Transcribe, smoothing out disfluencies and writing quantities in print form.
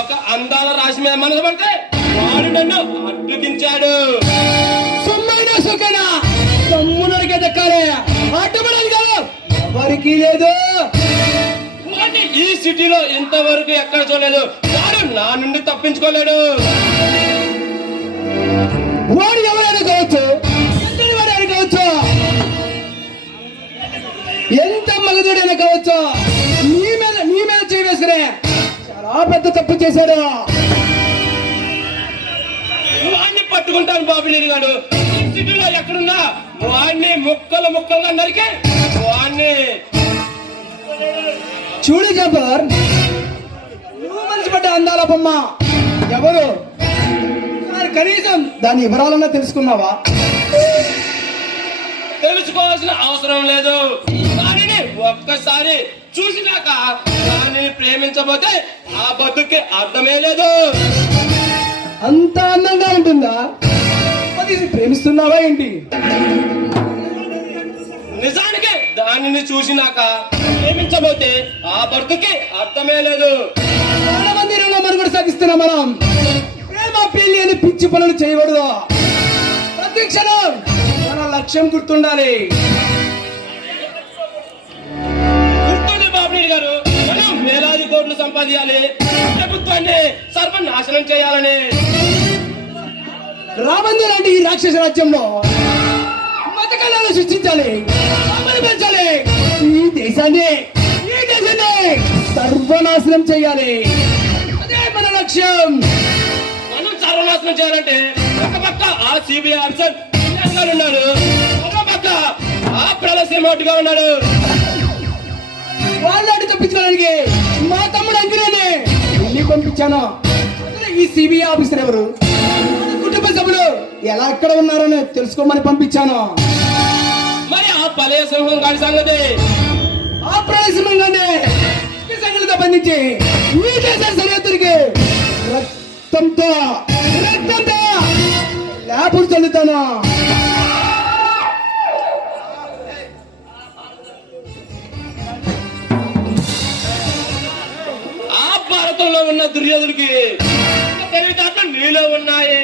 ఒక అందాల రాశి మీద మనసు పడితే వాడు నన్ను అడ్డుకించాడు. సొమ్మైనా సొక్కైనా తమ్ముడికే దక్కాలి, అడ్డుపడాలి కాదు ఎవరికి లేదు. వాడిని ఈ సిటీలో ఇంతవరకు ఎక్కడ చూడలేదు. వాడు నా నుండి తప్పించుకోలేడు. వాడు ఎవరైనా కావచ్చు, ఎంతటి వాడైనా కావచ్చు, ఎంత మగదుడైనా కావచ్చు, నీ మీద చేయవేసుకునే చాలా పెద్ద తప్పు చేశాడు. వాడిని పట్టుకుంటాను బాబులేని గాడు. ఈ సిటీలో ఎక్కడున్నా వాడిని ముక్కలు ముక్కలుగా నరికి వాడిని. చూడు జబర్, నువ్వు మనసు పడ్డ అందాల బొమ్మ ఎవరు? మరి కనీసం దాని వివరాలన్నా తెలుసుకున్నావా? తెలుసుకోవాల్సిన అవసరం లేదు. దానిని ఒక్కసారి చూసినాక దానిని ప్రేమించబోతే ఆ బతుక్కి అర్థమే లేదు. అంత అందంగా ఉంటుందా? అది ప్రేమిస్తున్నావా ఏంటి? నిజానికి దానిని చూసినాక ప్రేమించబోతే ఆ బతుక్కి అర్థమే లేదు. మన మందిరంలో మనుగడ సాగిస్తున్నాం మనం. ప్రేమ పెళ్లి అని పిచ్చి పనులు చేయకూడదు. ప్రతి క్షణం మన లక్ష్యం గుర్తుండాలి. గుర్తుంది బాబుని గారు, మనం వేలాది కోట్లు సంపాదించాలి, ప్రభుత్వాన్ని సర్వనాశనం చేయాలని. రాబందు లాంటి ఈ రాక్షస రాజ్యంలో మతకాలను సృష్టించాలి, అమలు పెంచాలి. ఈ దేశాన్ని సర్వనాశనం చేయాలి. అదే మన లక్ష్యం. మనం సర్వనాశనం చేయాలంటే ఒక పక్క ఆ సిబిఐ ఆఫీసర్ గారు ఉన్నాడు, ఒక పక్క ఆ ప్రదర్శన ఉన్నాడు. వాళ్ళని తప్పించుకోవడానికి మా తమ్ముడు అంకిరాన్ని వెళ్ళి పంపించాను. ఈ సిబిఐ ఆఫీసర్ ఎవరు, కుటుంబ సభ్యులు ఎలా ఎక్కడ ఉన్నారని తెలుసుకోమని పంపించాను. మరి ఆ పలయ సింహం గారి సంగతి? ఆ ప్రదేశంగానే సంఘటనతో బంధించి ఈ దేశ సరిహద్దులకి రక్తంతో లేపుడు చల్లుతాను. ఆ భారతంలో ఉన్న దుర్యోధుడికి తెలివితేటలు నీలో ఉన్నాయి.